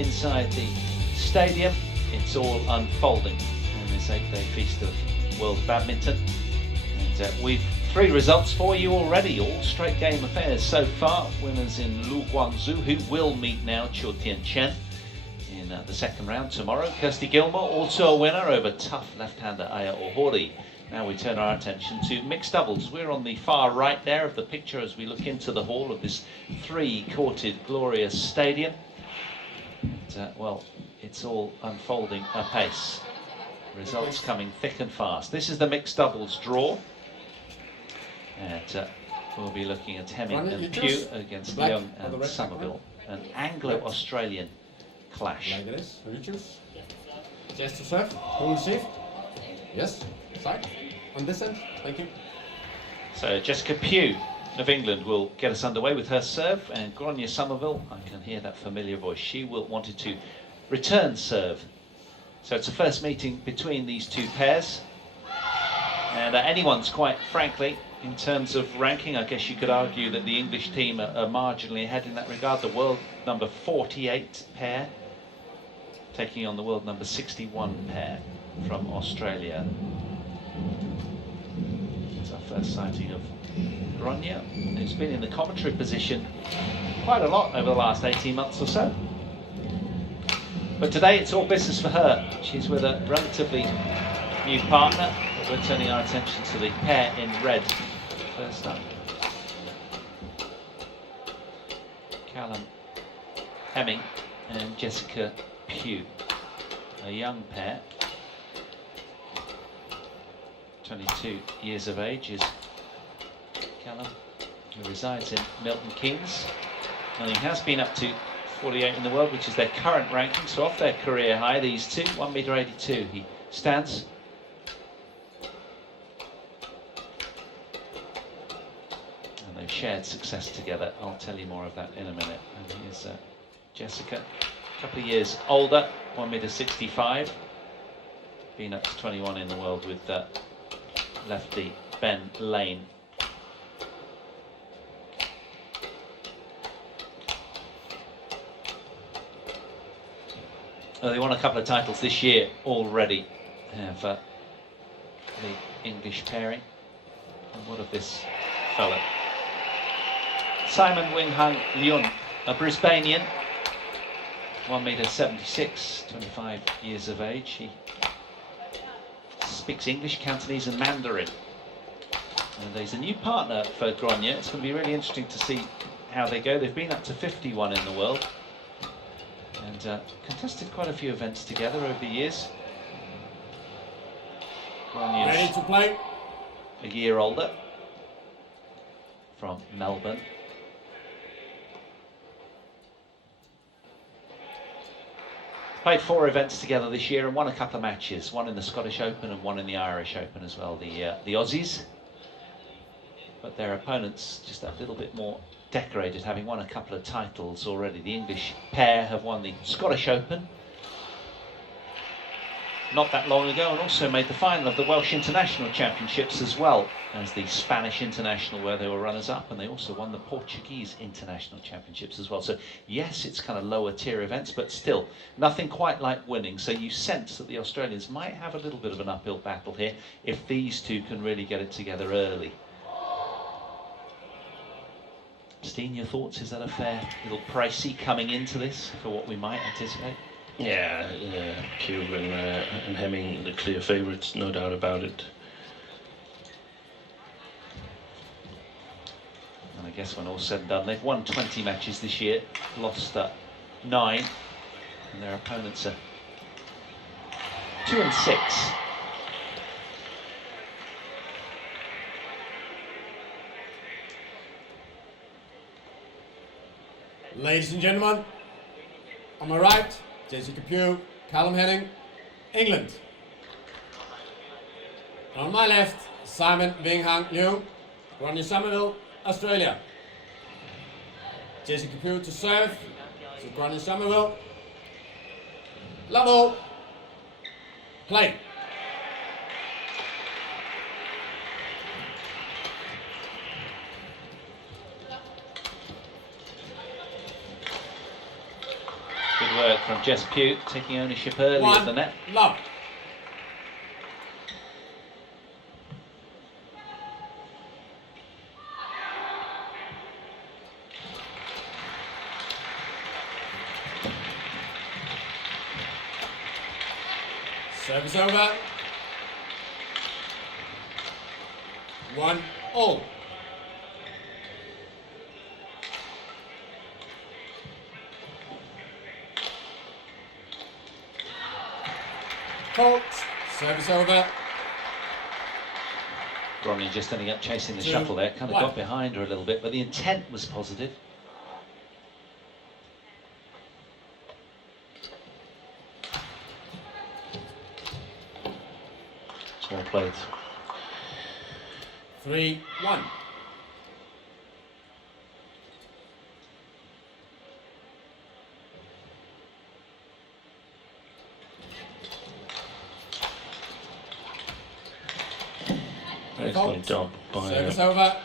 inside the stadium. It's all unfolding in this 8-day feast of world badminton. And we've 3 results for you already, all straight game affairs so far. Winners in Lu Guangzhou, who will meet now Chiu Tianchen in the second round tomorrow. Kirsty Gilmore, also a winner over tough left-hander Aya Ohori. Now we turn our attention to mixed doubles. We're on the far right there of the picture as we look into the hall of this 3-courted glorious stadium. And, well, it's all unfolding apace. Results coming thick and fast. This is the mixed doubles draw. And we'll be looking at Hemming and Pugh against Leung and Somerville. An Anglo-Australian clash. Like this, who you choose? Just to serve, who will receive? Yes, side, on this end, thank you. So Jessica Pugh of England will get us underway with her serve, and Gronya Somerville, I can hear that familiar voice, she will wanted to return serve. So it's a first meeting between these 2 pairs. And anyone's, quite frankly, in terms of ranking. I guess you could argue that the English team are marginally ahead in that regard. The world number 48 pair taking on the world number 61 pair from Australia. It's our first sighting of Gronya, who's been in the commentary position quite a lot over the last 18 months or so. But today it's all business for her. She's with a relatively new partner, but we're turning our attention to the pair in red first up. Callum Hemming and Jessica Pugh, a young pair. 22 years of age is Callum, who resides in Milton Keynes, and he has been up to 48 in the world, which is their current ranking, so off their career high, these two, 1m82 he stands. And they've shared success together. I'll tell you more of that in a minute. And here's Jessica, a couple of years older, 1m65, been up to 21 in the world with lefty Ben Lane. They won a couple of titles this year already, have the English pairing. And what of this fella? Simon Wing-Hung Leung, a Brisbanean, 1m76, 25 years of age. He speaks English, Cantonese and Mandarin. And there's a new partner for Gronya. It's going to be really interesting to see how they go. They've been up to 51 in the world. And contested quite a few events together over the years. Gronya's ready to play. A year older, from Melbourne. Played 4 events together this year and won a couple of matches. One in the Scottish Open and one in the Irish Open as well, the Aussies. But their opponents just a little bit more decorated, having won a couple of titles already. The English pair have won the Scottish Open not that long ago, and also made the final of the Welsh International Championships as well as the Spanish International, where they were runners-up, and they also won the Portuguese International Championships as well. So yes, it's kind of lower tier events, but still nothing quite like winning. So you sense that the Australians might have a little bit of an uphill battle here if these two can really get it together early. Steen, your thoughts? Is that a fair little pricey coming into this for what we might anticipate? Yeah, Pugh and Hemming, the clear favourites, no doubt about it. And I guess when all's said and done, they've won 20 matches this year, lost 9, and their opponents are 2 and 6. Ladies and gentlemen, on my right, Jessica Pugh, Callum Hemming, England. On my left, Simon Wing-Hung Leung, Gronya Somerville, Australia. Jessica Pugh to serve, to Gronya Somerville. Level, play. Good work from Jess Pugh, taking ownership early of the net. Love. Service over. 1-all. Fault. Service over. Ronnie just ending up chasing the shuffle there, kind of got behind her a little bit, but the intent was positive. Small plate. 3-1. Excellent job by Service over.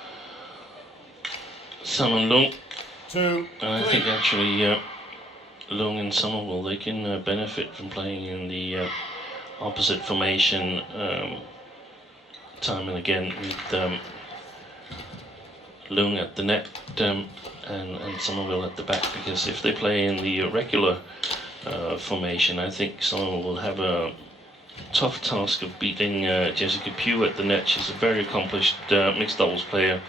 Sam and Leung. 2-3. And I think actually Leung and Somerville, they can benefit from playing in the opposite formation time and again with Leung at the net and Somerville at the back, because if they play in the regular formation, I think Somerville will have a tough task of beating Jessica Pugh at the net. She's a very accomplished mixed doubles player,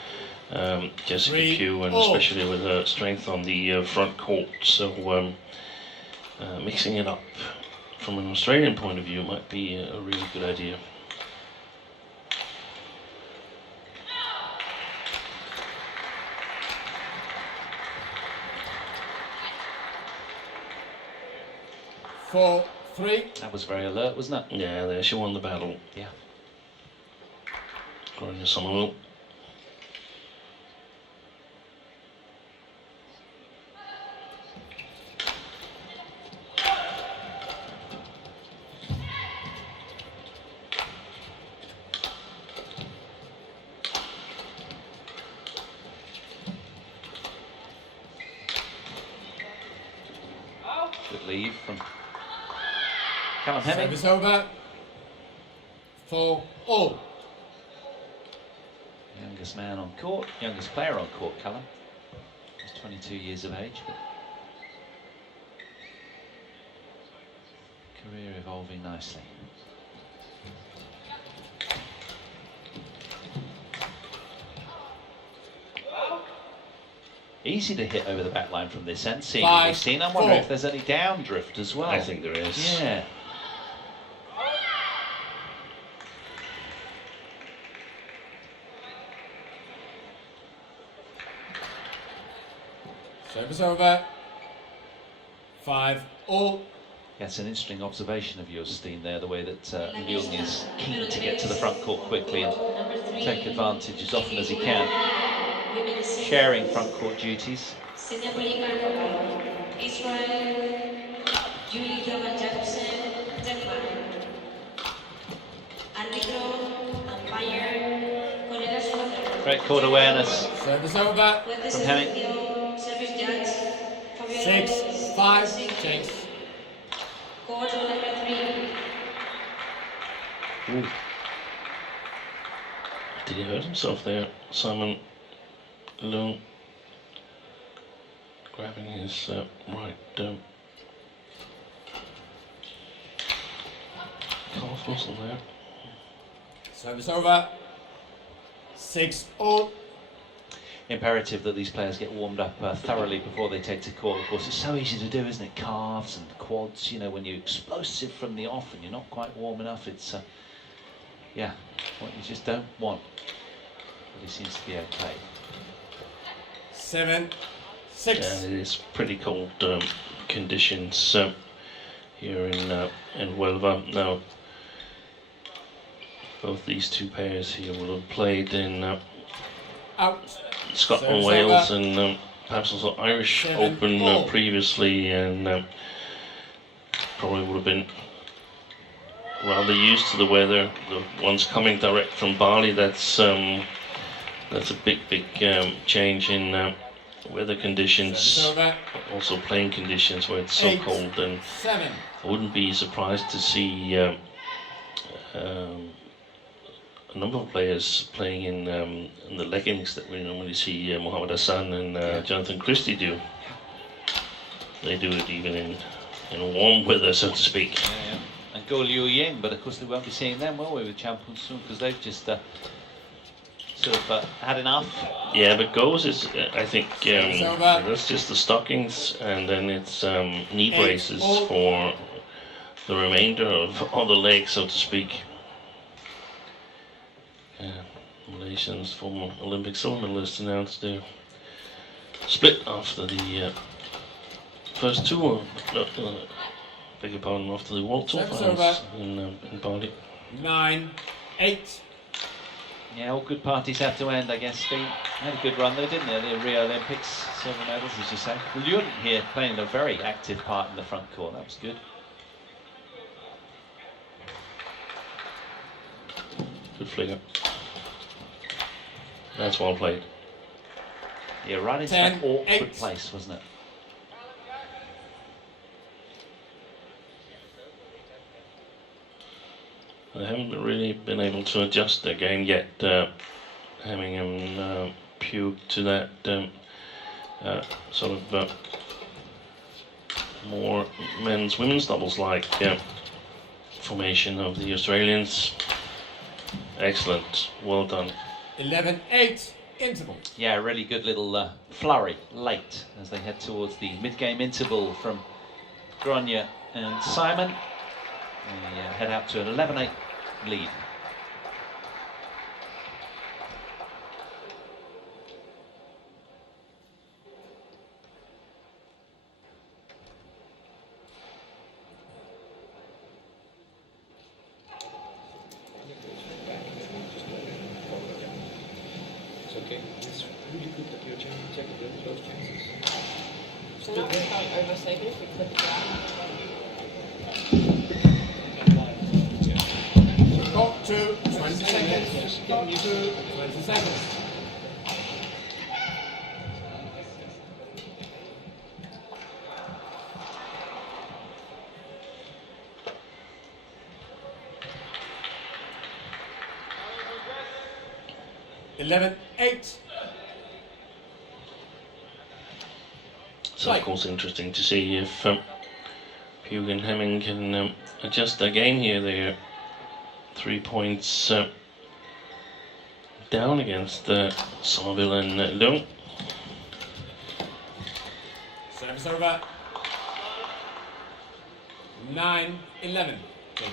Jessica Pugh, and especially with her strength on the front court. So mixing it up from an Australian point of view might be a really good idea. Four, 3. That was very alert, wasn't it? Yeah, there she won the battle. Yeah. According to Somerville. Good lead from Callum Hemming. Service over. 4-all. Youngest man on court, youngest player on court, Callum. He's 22 years of age, but career evolving nicely. Easy to hit over the back line from this end, seeing what we've seen. I'm wondering if there's any down drift as well. I think there is. Yeah. Service over. 5-all. That's an interesting observation of yours, Steen, there, the way that Leung is keen to get to the front court quickly and take advantage as often as he can. Sharing front court duties. Great court awareness Service over. from Hemming. 6-5. Chase. Court number 3. Ooh. Did he hurt himself there? Simon Leung grabbing his right calf muscle there. Service over. 6-all. Imperative that these players get warmed up thoroughly before they take to court. Of course, it's so easy to do, isn't it? Calves and quads, you know, when you're explosive from the off and you're not quite warm enough, it's, yeah, what you just don't want. But he seems to be okay. 7-6. Yeah, it is pretty cold conditions here in Huelva. Now, both these two pairs here will have played in Out. Scotland, Wales, and perhaps also Irish Open previously, and probably would have been rather used to the weather. The ones coming direct from Bali, that's a big change in weather conditions, Service over. also playing conditions where it's so 8, cold, and 7. I wouldn't be surprised to see a number of players playing in the leggings that we normally see Mohammed Hassan and Jonathan Christie do. They do it even in warm weather, so to speak. Yeah. And Go Liu Ying, but of course we won't be seeing them, will we, with Champun soon, because they've just sort of had enough. Yeah, but Goes is, I think, that's just the stockings, and then it's knee braces for the remainder of all the legs, so to speak. Malaysians former Olympic silver medalists announced their split after the first tour, beg your pardon, after the World Tour finals in Bali. 9, 8. Yeah, all good parties have to end, I guess. They had a good run though, didn't they? The Rio Olympics, silver medals, as you say. Leung here playing a very active part in the front court. That was good. Good flicker. That's well played. Yeah, right into 10, that awkward 8. place, wasn't it? They haven't really been able to adjust their game yet, having Pugh to that sort of more men's-women's doubles-like formation of the Australians. Excellent, well done. 11, 8. Interval. Yeah, really good little flurry late as they head towards the mid-game interval from Grania and Simon. They head out to an 11-8 lead. Okay, it's really good that you're checking those chances. Still Got to 20 seconds. Got to 20 seconds. Eleven, 8. So of course interesting to see if Pugh and Hemming can adjust their game here. They're 3 points down against Somerville and Leung. Service over. 9, 11. Please.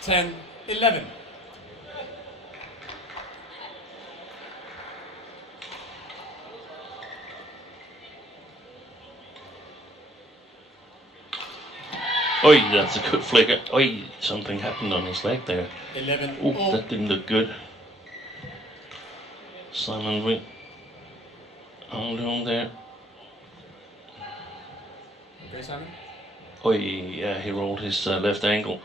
Ten, 11. Oi, that's a good flicker. Oi, something happened on his leg there. 11, Oh, all. that didn't look good. Simon went on Leung there. Okay, Simon. Oi, yeah, he rolled his left ankle.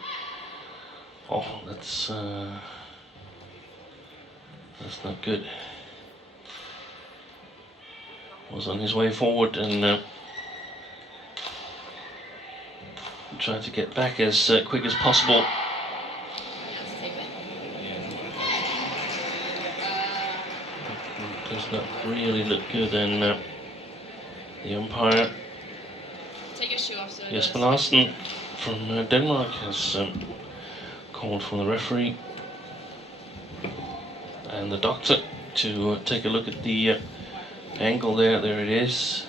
Oh, that's not good. Was on his way forward and tried to get back as quick as possible. Does not really look good, and the umpire Take your shoe off so Jesper Larsen from Denmark has called for the referee and the doctor to take a look at the angle there. There it is.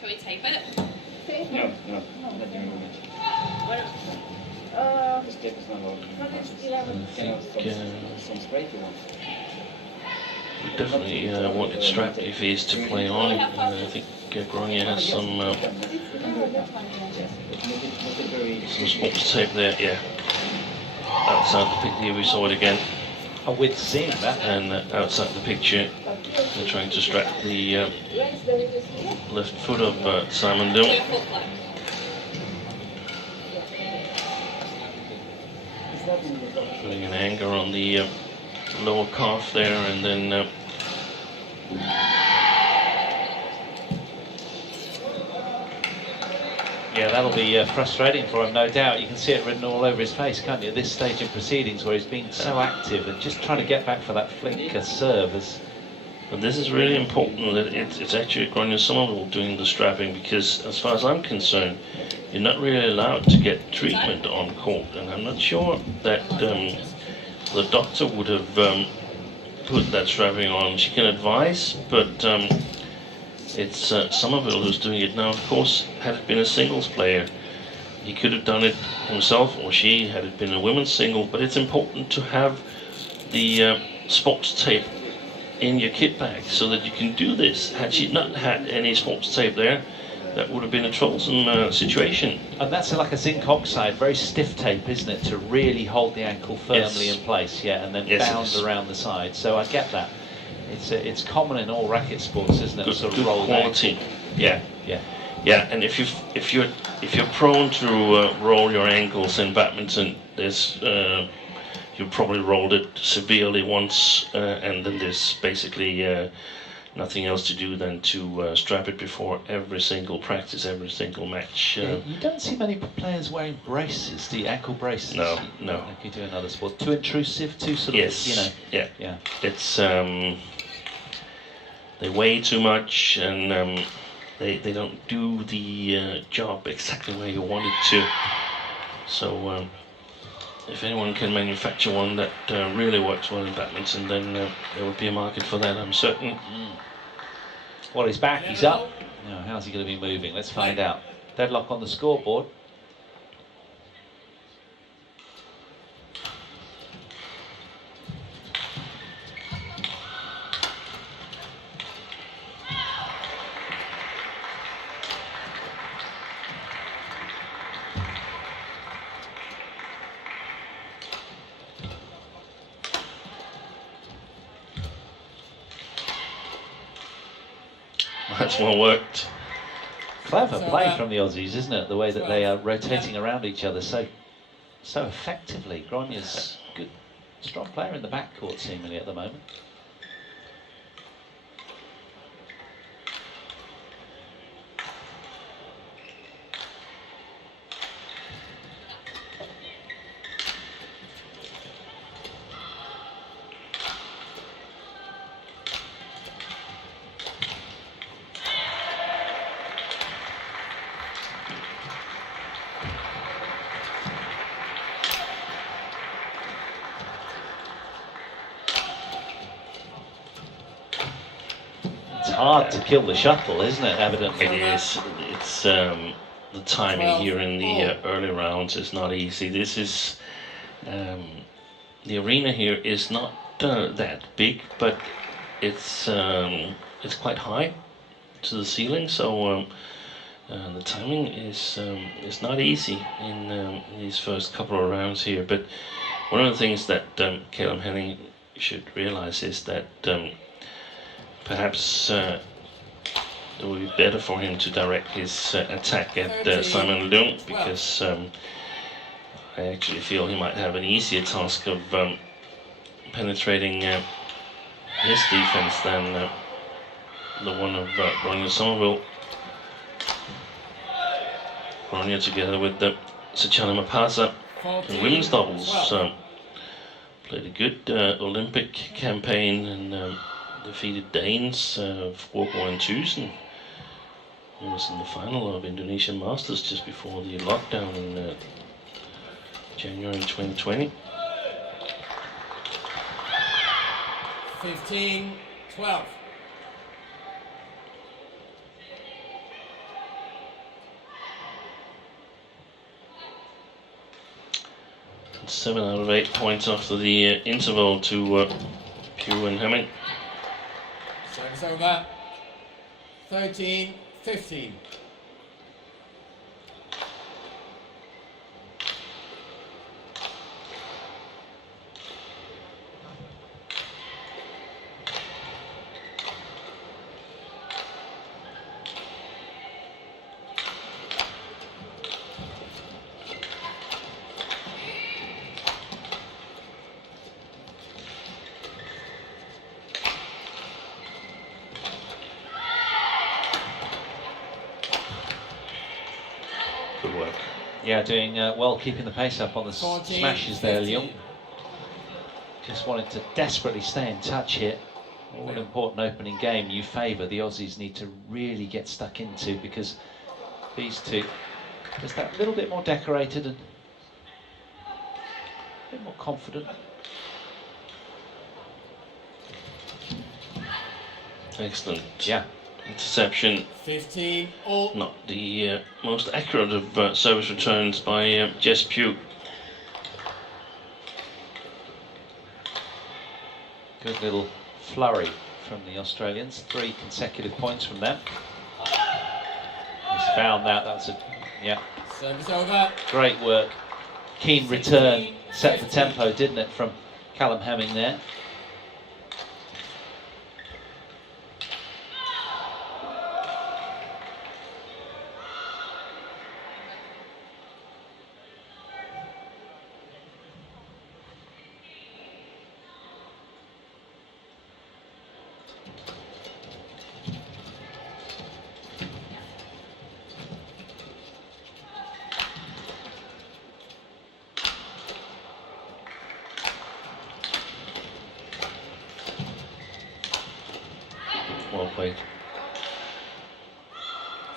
Can we tape it? No, not in the image. This tape is not working. We definitely wanted Strap if he is to play on. I think Grania has some sports tape there, yeah. Outside the picture, here we saw it again. Oh, with seeing that. And outside the picture, they're trying to strap the left foot of Simon Leung. Putting an anchor on the lower calf there, and then yeah, that'll be frustrating for him, no doubt. You can see it written all over his face, can't you, at this stage in proceedings where he's been so active and just trying to get back for that flinker serve. But this is really important that it's actually Grania Somerville doing the strapping, because as far as I'm concerned, you're not really allowed to get treatment on court, and I'm not sure that the doctor would have put that strapping on. She can advise, but it's Somerville who's doing it now. Of course, had it been a singles player, he could have done it himself, or she, had it been a women's single. But it's important to have the sports tape in your kit bag so that you can do this. Had she not had any sports tape there, that would have been a troublesome situation. And that's like a zinc oxide, very stiff tape, isn't it, to really hold the ankle firmly in place, yeah, and then bound around the side. So I get that. It's common in all racket sports, isn't it? Good, sort of good roll quality. ankle. Yeah. Yeah. Yeah, and if you're prone to roll your ankles in badminton, there's you probably rolled it severely once, and then there's basically nothing else to do than to strap it before every single practice, every single match. You don't see many players wearing braces, do you? Ankle braces? No. Like you do in other sports. Too intrusive, too sort of, you know. Yeah. It's they weigh too much, and they don't do the job exactly where you want it to. So if anyone can manufacture one that really works well in badminton, then there would be a market for that, I'm certain. Well, he's back, he's up. Now, how's he going to be moving? Let's find out. Deadlock on the scoreboard. That's well worked. Clever play from the Aussies, isn't it? The way that they are rotating around each other so effectively. Grania's good, strong player in the backcourt seemingly at the moment. It's hard to kill the shuttle, isn't it, evidently? It is. It's the timing here in the early rounds is not easy. This is the arena here is not that big, but it's quite high to the ceiling, so the timing is not easy in these first couple of rounds here. But one of the things that Caleb Henning should realize is that perhaps it would be better for him to direct his attack at Simon Leung, because I actually feel he might have an easier task of penetrating his defense than the one of Grania Somerville. Grania together with Sachana Mapasa in women's doubles played a good Olympic campaign and defeated Danes of World 1000. He was in the final of Indonesian Masters just before the lockdown in January 2020. 15-12. 7 out of 8 points after the interval to Pugh and Hemming. Service over. 13-15. Good work. Yeah, doing well, keeping the pace up on the smashes there, Leung. Just wanted to desperately stay in touch here. All an important opening game you favour. The Aussies need to really get stuck into, because these two just that little bit more decorated and a bit more confident. Excellent. Yeah. Interception. 15 all. Not the most accurate of service returns by Jess Pugh. Good little flurry from the Australians. 3 consecutive points from them. He's found that. That's a Service over. great work. Keen return. Set the tempo, didn't it, from Callum Hemming there. Well played.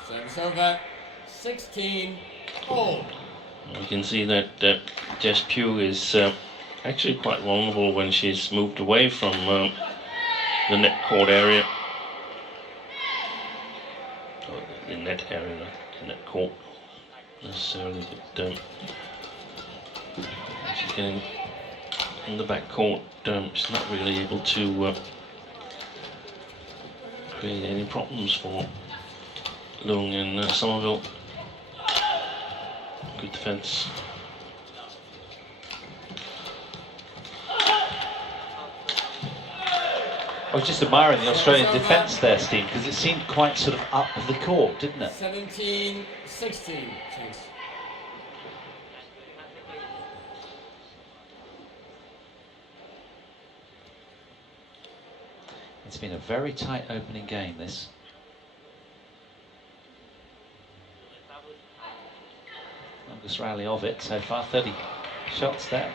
Service over. 16 all. We can see that Jess Pugh is actually quite vulnerable when she's moved away from the net court area. Or the net area, not the net court necessarily, but she's getting in the back court. She's not really able to create any problems for Leung and Somerville. Good defence. I was just admiring the Australian defence there, Steve, because it seemed quite sort of up the court, didn't it? 17-16. Thanks. It's been a very tight opening game, this. Longest rally of it so far, 30 shots there.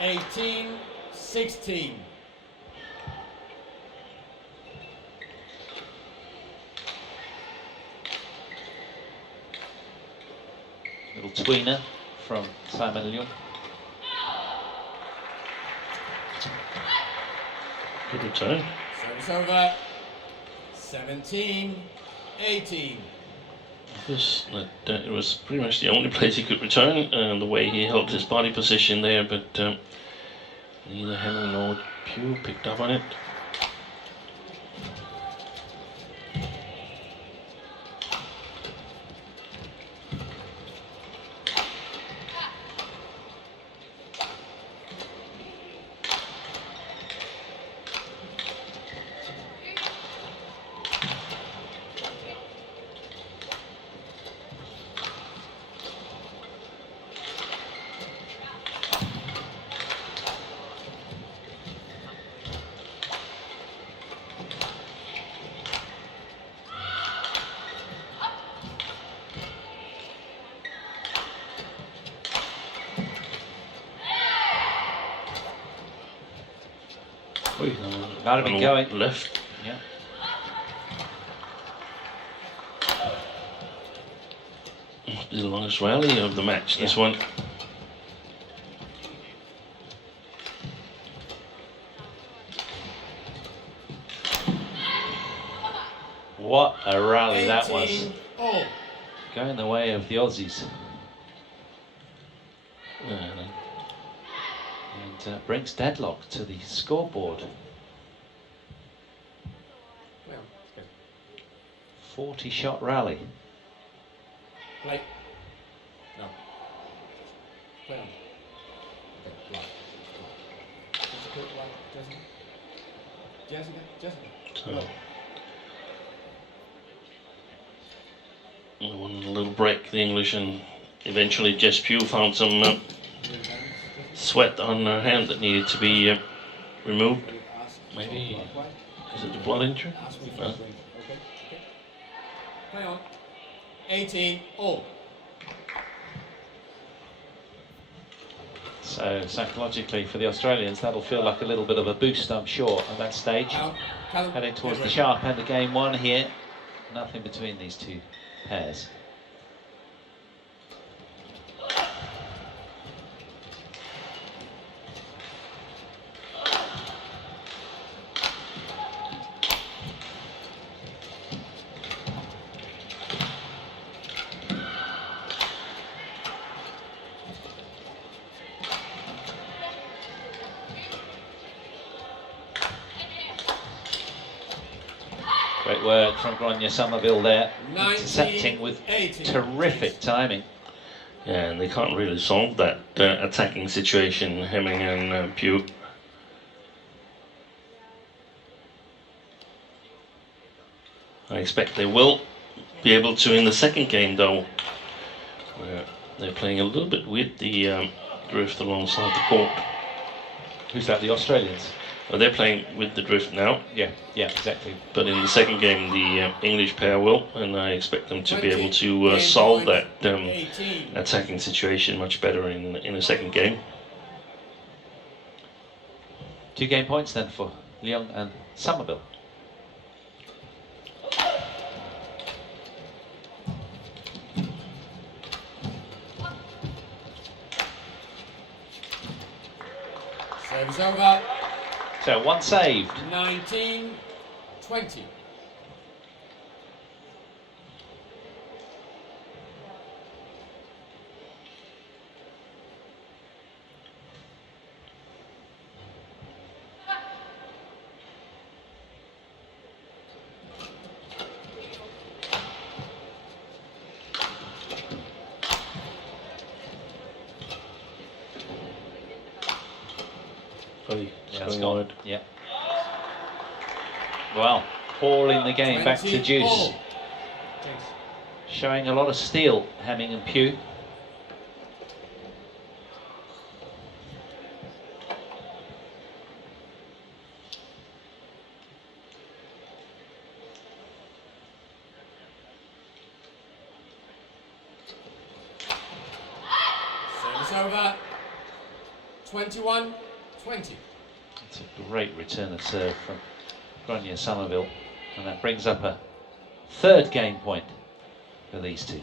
Eighteen, 16. Little tweener from Simon Leung. Good return. Service over. 17-18. It was pretty much the only place he could return, the way he held his body position there, but neither Hemming nor Pugh picked up on it. Might have been going. Left. Yeah. The longest rally of the match, this one. rally that was. 18 all. Going the way of the Aussies. Yeah, And brings deadlock to the scoreboard. Well, okay. 40-shot rally. Play. No. Play on. Okay, play. Jessica, play. Jessica. Jessica. so Go. one little break, the English, and eventually Jess Pugh found some sweat on her hand that needed to be removed. Maybe, is it the blood injury? Ask me No? first, okay? Okay. Play on. 18 all. So psychologically for the Australians, that'll feel like a little bit of a boost, I'm sure, at that stage. Out. Callum, Heading towards get the ready. sharp end of game one here. Nothing between these two pairs. Great work from Grania Somerville there, 19, intercepting with 18. terrific timing. Yeah, and they can't really solve that attacking situation, Hemming and Pugh. I expect they will be able to in the second game, though, where they're playing a little bit with the drift alongside the court. Who's that, the Australians? Well, they're playing with the drift now, Yeah, exactly. but in the second game the English pair will, and I expect them to be able to solve that 18. attacking situation much better in the second game. 2 game points then for Leung and Somerville. Service over. So 1 saved. 19, 20. Oh, Yeah, it's it's going gone. wide. Yeah. Well, all in the game, back to 20 Juice. all. Thanks. Showing a lot of steel, Hemming and Pugh. Service over. 21, 20. It's a great return of serve from Grania Somerville, and that brings up a 3rd game point for these two.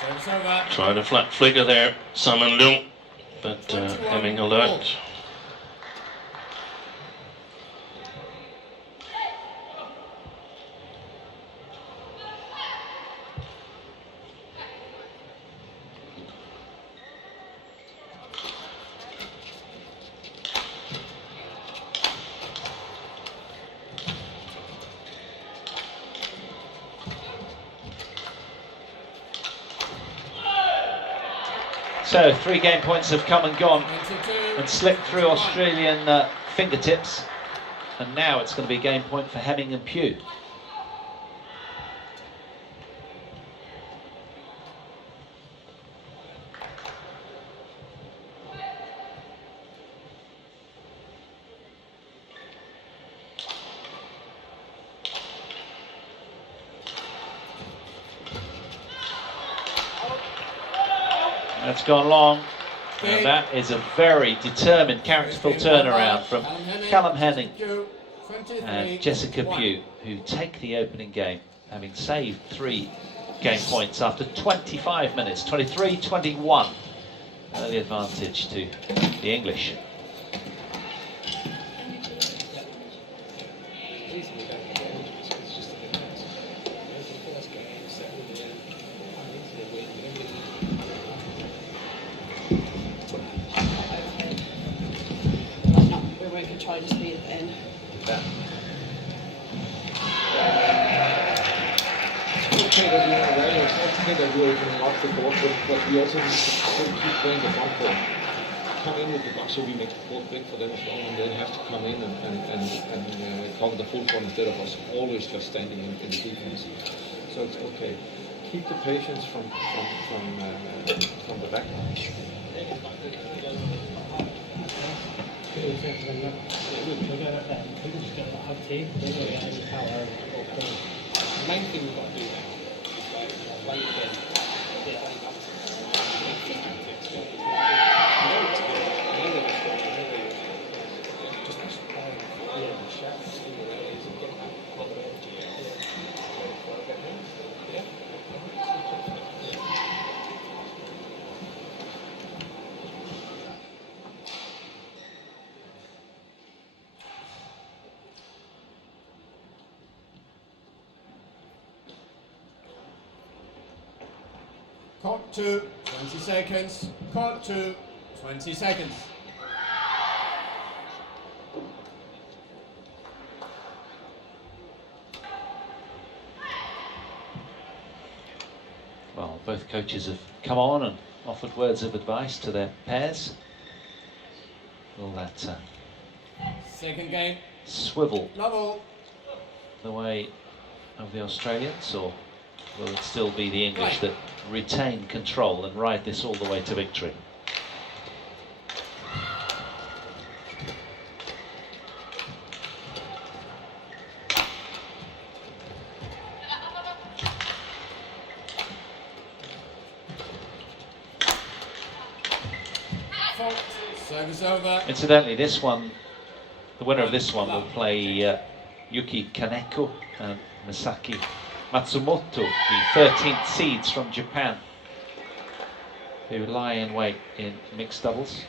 Service over. Tried a flat flicker there, Simon Leung, but Hemming alert. So 3 game points have come and gone 22, and slipped through 21. Australian fingertips, and now it's going to be game point for Hemming and Pugh. That's gone long, and that is a very determined, characterful turnaround from Callum Henning and Jessica Pugh, who take the opening game, having saved 3 game points after 25 minutes, 23-21. Early advantage to the English. We're in control, just be at the end. Okay, that we are very okay that we are opening up the court, but we also need to keep playing the front court. Come in with the box so we make the court big for them as well, and then have to come in and cover the full court instead of us always just standing in the defense. So it's okay. Keep the patience from the back. The main thing we've got to do now is like when you get Court 2, 20 seconds. Court 2, 20 seconds. Well, both coaches have come on and offered words of advice to their pairs. Will that Second game. swivel Level. the way of the Australians, or will it still be the English that retain control and ride this all the way to victory? Fault. Service over. Incidentally, this one, the winner of this one will play Yuki Kaneko and Masaki Matsumoto, the 13th seeds from Japan, who lie in wait in mixed doubles.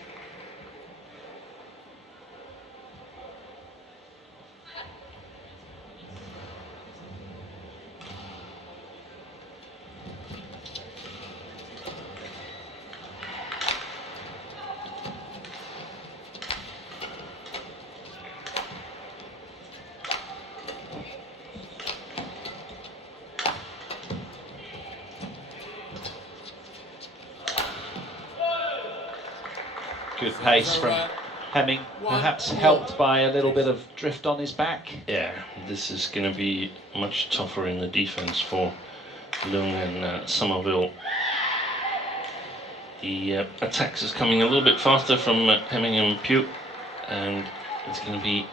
Good pace from Hemming, perhaps helped by a little bit of drift on his back. Yeah, this is going to be much tougher in the defense for Leung and Somerville. The attacks is coming a little bit faster from Hemming and Pugh, and it's going to be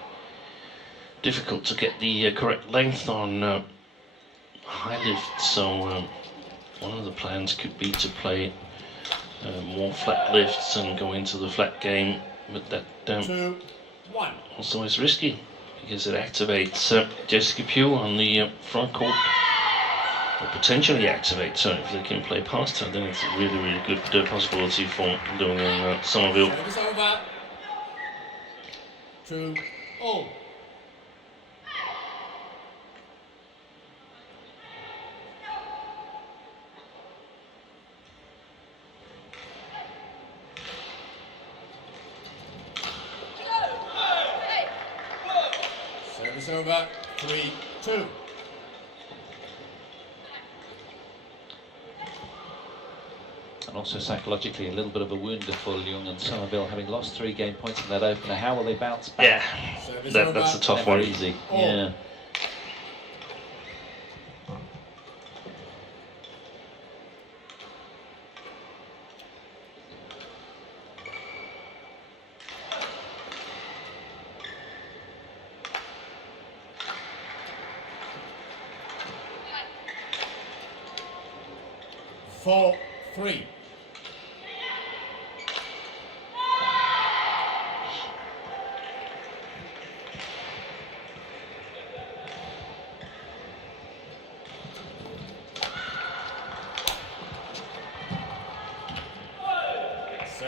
difficult to get the correct length on high lift. So one of the plans could be to play more flat lifts and go into the flat game, but that 2, 1. also is risky because it activates Jessica Pugh on the front court, or potentially activates her. If they can play past her, then it's a really, really good possibility for Leung and Somerville. Service over. 2, all. Service over. 3, 2. And also psychologically a little bit of a wound for Leung and Somerville, having lost 3 game points in that opener. How will they bounce back? Yeah, that's a tough Never one. easy. Oh. Yeah. Four, 3.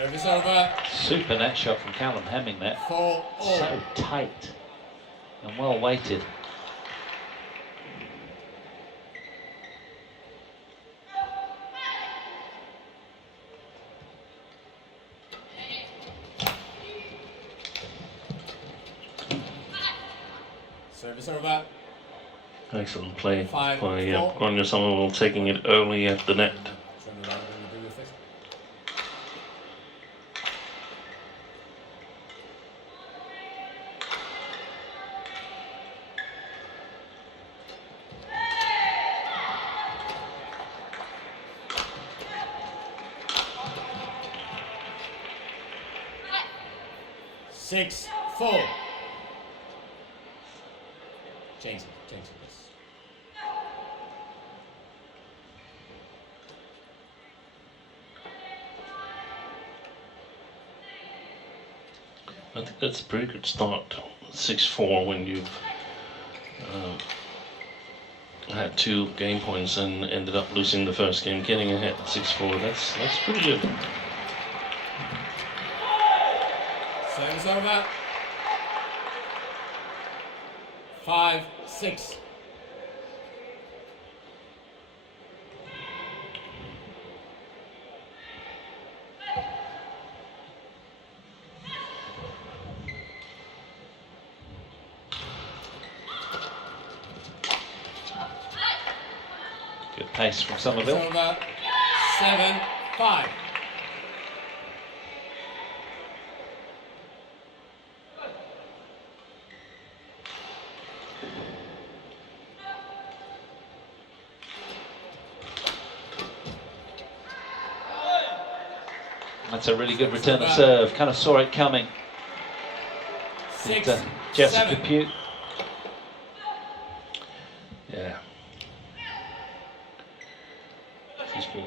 Service over. Super net shot from Callum Hemming there. 4-all. So tight and well weighted. Service over. Excellent play 5-4. by Grania Somerville, taking it early at the net. Turn around and do the fist. Six, 4. Change this. I think that's a pretty good start. 6-4 when you've had 2 game points and ended up losing the first game, getting ahead 6-4. That's pretty good. Service over. 5-6. Good pace from Service Somerville. over. 7-5. That's a really good return of serve. Kind of saw it coming. 6, Jessica 7. Pugh. Yeah. She's been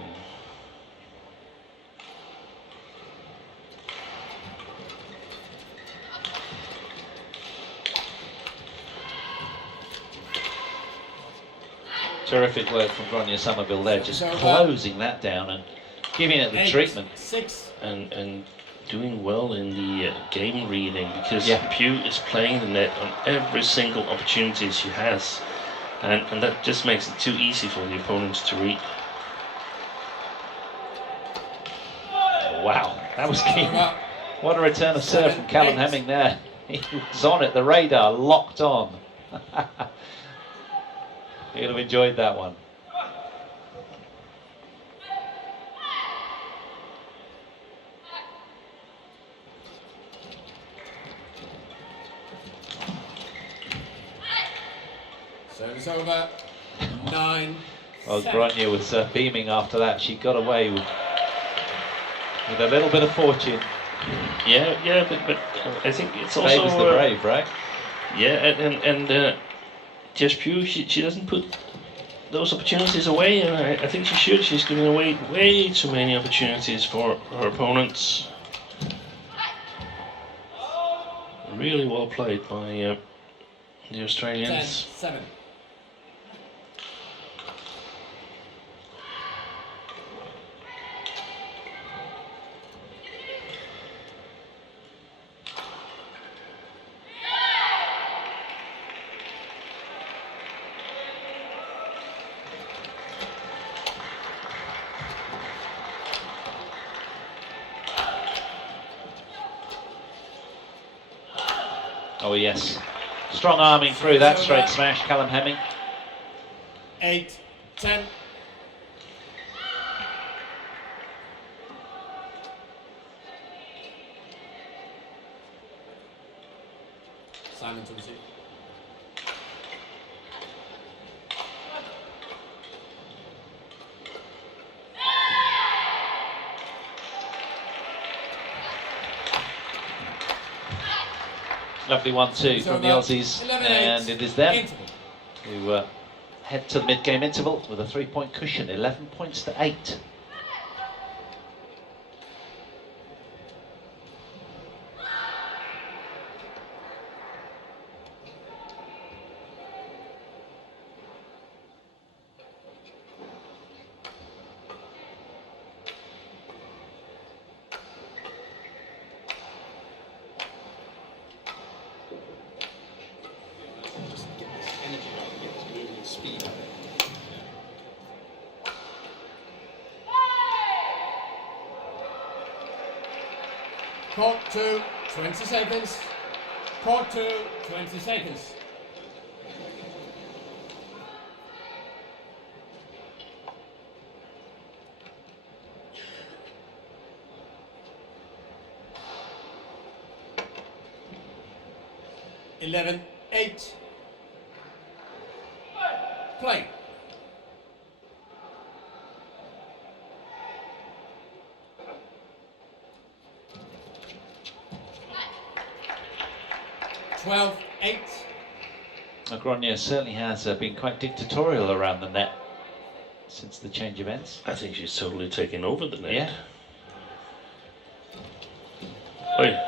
Terrific work from Grania Somerville there, just Over. closing that down and giving it the 8, treatment. 6. and doing well in the game reading, because Yeah. Pugh is playing the net on every single opportunity she has, and that just makes it too easy for the opponents to read. Wow, that was keen. Over. What a return of serve from 7, Callum 8. Hemming there. He was on it, the radar locked on. He'll have enjoyed that one. Service over. 9. Well, 7. Grania was beaming after that. She got away with a little bit of fortune. Yeah, but I think it's also Favours the brave, right? yeah, and just Pugh, she doesn't put those opportunities away, and I think she should. She's giving away way too many opportunities for her opponents. Really well played by the 10, Australians. 7. Oh yes. Strong arming through that straight smash, Callum Hemming. 8, 10. Simon to receive. Lovely 1-2 from the Aussies, 11-8. and it is them Interval. who head to the mid-game interval with a 3-point cushion, 11 points to 8. Court 2, 20 seconds. Court 2, 20 seconds. Eleven, 8. Play. Twelve, 8. Grania certainly has been quite dictatorial around the net since the change of ends. I think she's totally taken over the net. Yeah. Oi.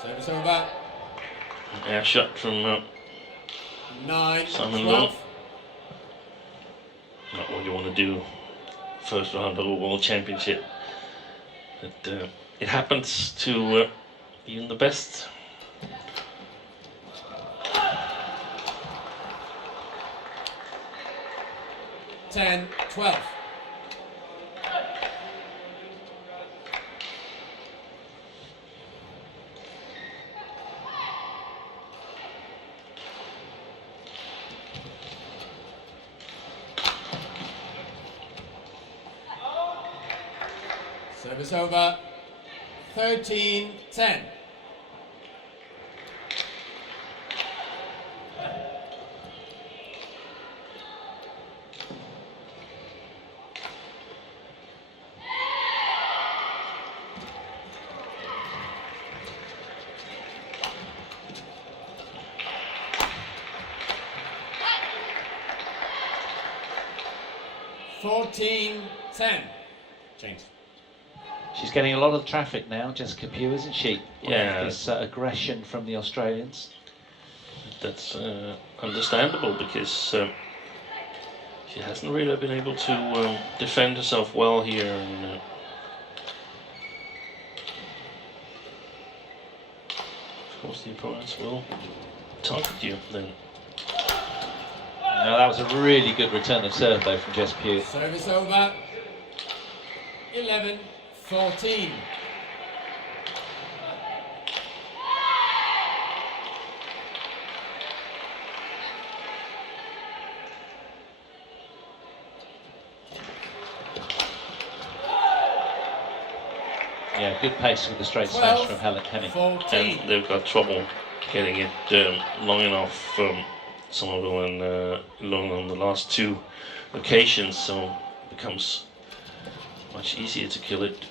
Service over. Air shot from 9, Simon 12. Leung. Not what you want to do first round of a World Championship. But it happens to even the best. Ten, 12. Service over. 13, 10. Fourteen, 10. Change. She's getting a lot of traffic now, Jessica Pugh, isn't she? Yeah. This aggression from the Australians. That's understandable because she hasn't really been able to defend herself well here. And, of course, the opponents will target you then. No, that was a really good return of serve though from Jess Pugh. Service over. 11, 14. Yeah, good pace with the straight smash from Helen Hemming. 14. And they've got trouble getting it long enough from Somerville and Leung on the last two occasions, so it becomes much easier to kill it.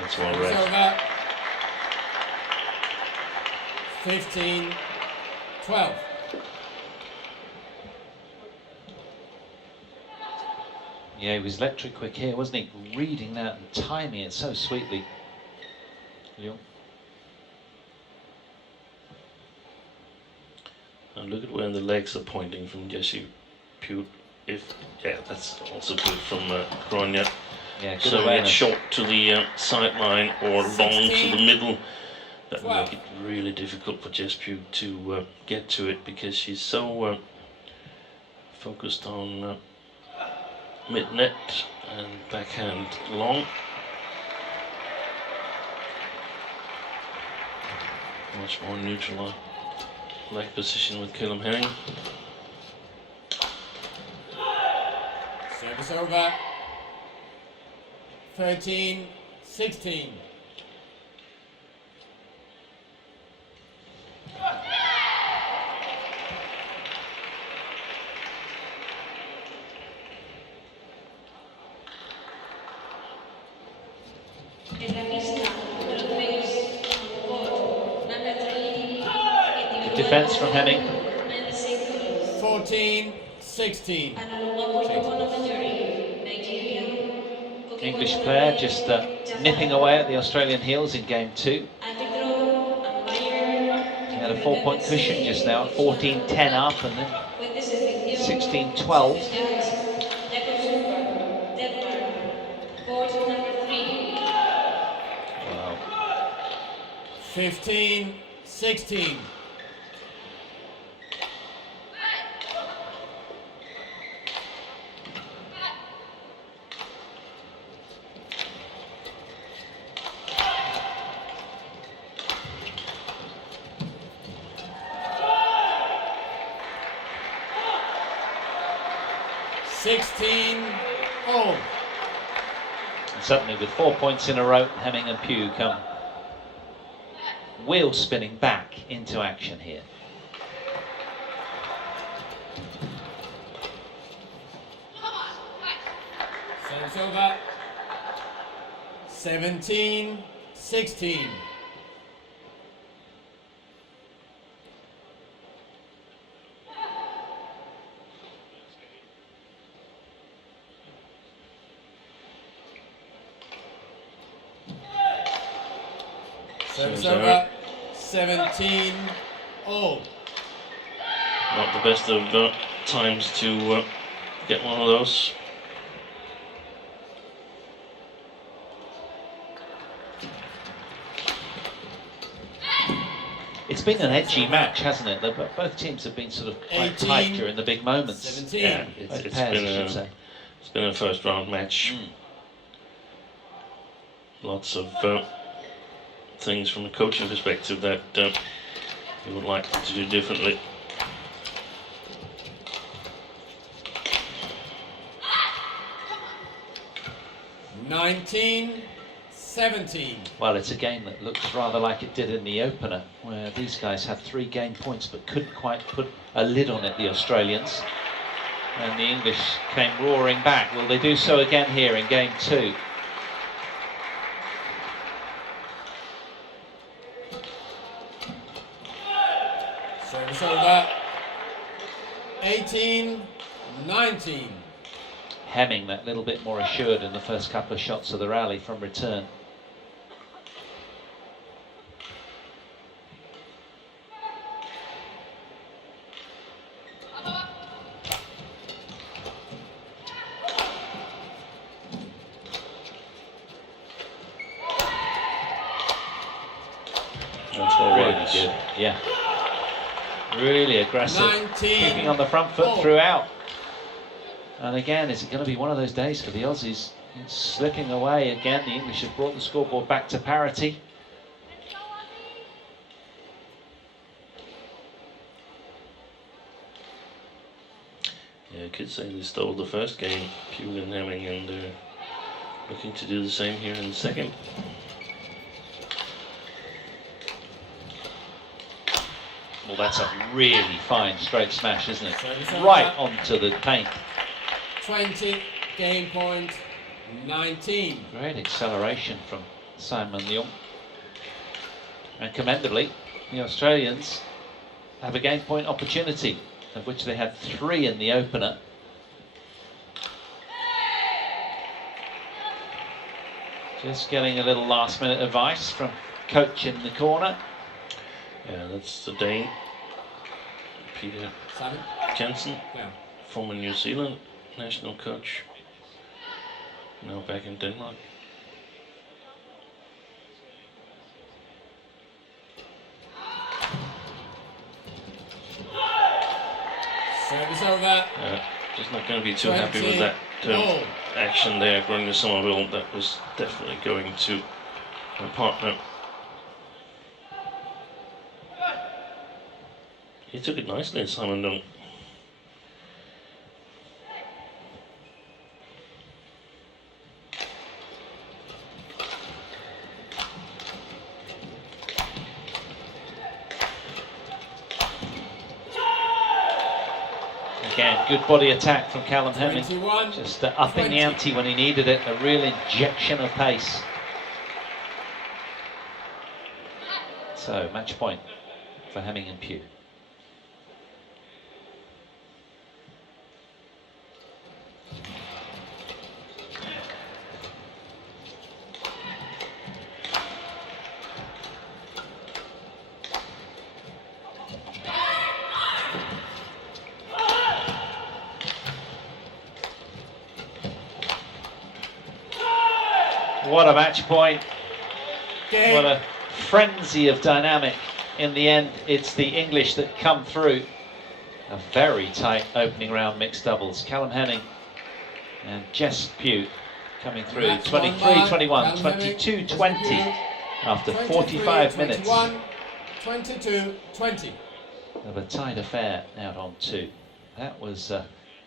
That's well Service read. over. 15, 12. Yeah, he was electric quick here, wasn't he? Reading that and timing it so sweetly. Leung. And look at where the legs are pointing from Jessie Pugh. Yeah, that's also good from Grania. Yeah, good So it's awareness. short to the sideline or long to the 16, middle. That will 12. make it really difficult for Jess Pugh to get to it because she's so focused on mid-net and backhand long. Much more neutral leg position with Caleb Henning. Service over. 13, 16. Good defence from Hemming. 14, 16. English player just nipping away at the Australian heels in game two. He had a 4-point cushion just now, 14-10 up and then 16-12. Wow. 15-16. Oh. And suddenly, with 4 points in a row, Hemming and Pugh come wheel spinning back into action here. Service over. 17-16. Service over. 17-all. Not the best of times to get one of those. It's been an edgy match, hasn't it? Both teams have been sort of quite tight during the big moments. 17. Yeah, It's been a first round match. Lots of things from a coaching perspective that you would like to do differently. $19-17. Well, it's a game that looks rather like it did in the opener, where these guys had 3 game points but couldn't quite put a lid on it, the Australians. And the English came roaring back. Will they do so again here in game 2? Service over. 18-19. Hemming that little bit more assured in the first couple of shots of the rally from return. That's all Really right. good, yeah. Really aggressive, 19 keeping on the front foot all. throughout. And again, is it going to be one of those days for the Aussies? It's slipping away again. The English have brought the scoreboard back to parity. Yeah, I could say they stole the first game, Pugh and Hemming, and they're looking to do the same here in the second. Well, that's a really fine straight smash, isn't it? Service over. Right onto the paint. 20, game point 19. Great acceleration from Simon Leung. And commendably, the Australians have a game point opportunity, of which they had 3 in the opener. Just getting a little last minute advice from coach in the corner. Yeah, that's the Dane, Peter Simon? Jensen, Yeah. former New Zealand national coach, now back in Denmark. Service over. Just not going to be too happy with that 20-all. action there going to Somerville. That was definitely going to a partner. He took it nicely, Simon Leung. Again, good body attack from Callum Hemming. 21, Just upping the 20. ante when he needed it. A real injection of pace. So, match point for Hemming and Pugh. What a match point. Game What a frenzy of dynamic. In the end, it's the English that come through. A very tight opening round mixed doubles. Callum Henning and Jess Pugh coming through. 23-21, 22-20 after 45 minutes 22-20 of a tight affair out on 2. That was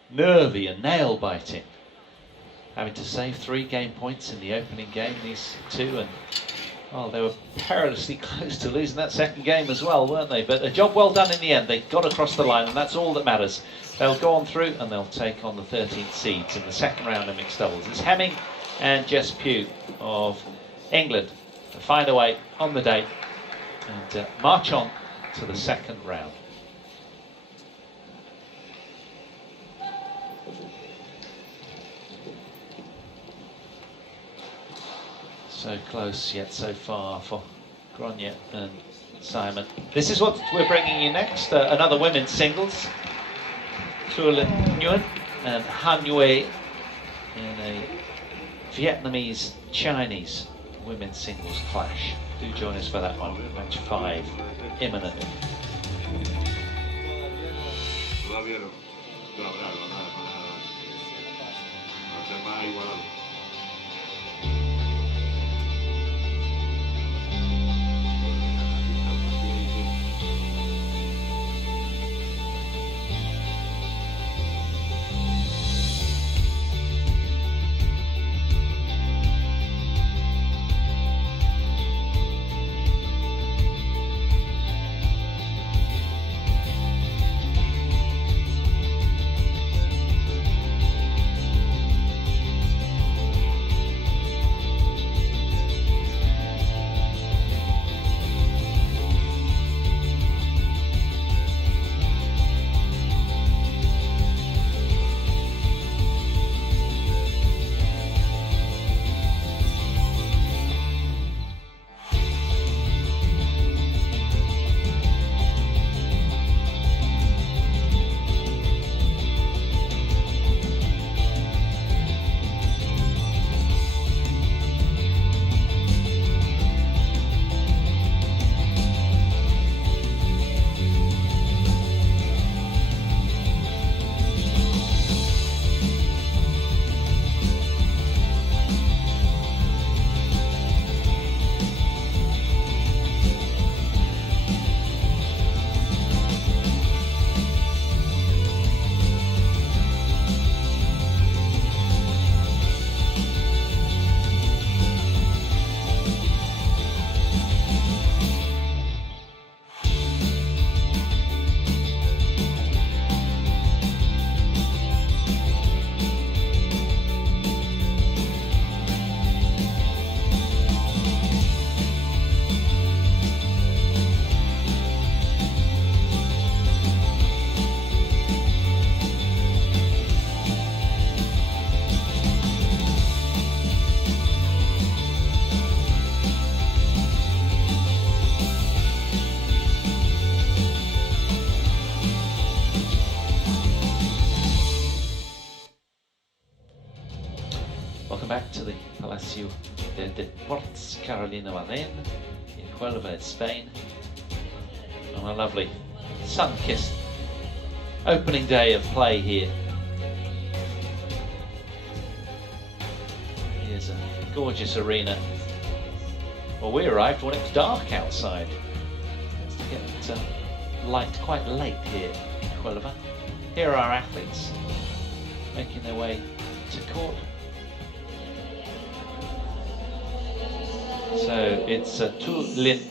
nervy and nail-biting. Having to save 3 game points in the opening game, these two, and well, they were perilously close to losing that second game as well, weren't they? But a job well done in the end. They got across the line, and that's all that matters. They'll go on through, and they'll take on the 13th seeds in the second round of mixed doubles. It's Hemming and Jess Pugh of England to find a way on the day and march on to the second round. So close yet so far for Grania and Simon. This is what we're bringing you next. Another women's singles. Leung and Han Yue in a Vietnamese-Chinese women's singles clash. Do join us for that one. Match 5 imminent. Welcome back to the Palacio de Deportes Carolina Valén in Huelva, Spain, on a lovely sun-kissed opening day of play here. Here's a gorgeous arena. Well, we arrived when it was dark outside. It's to get light quite late here in Huelva. Here are our athletes making their way to court. So it's Leung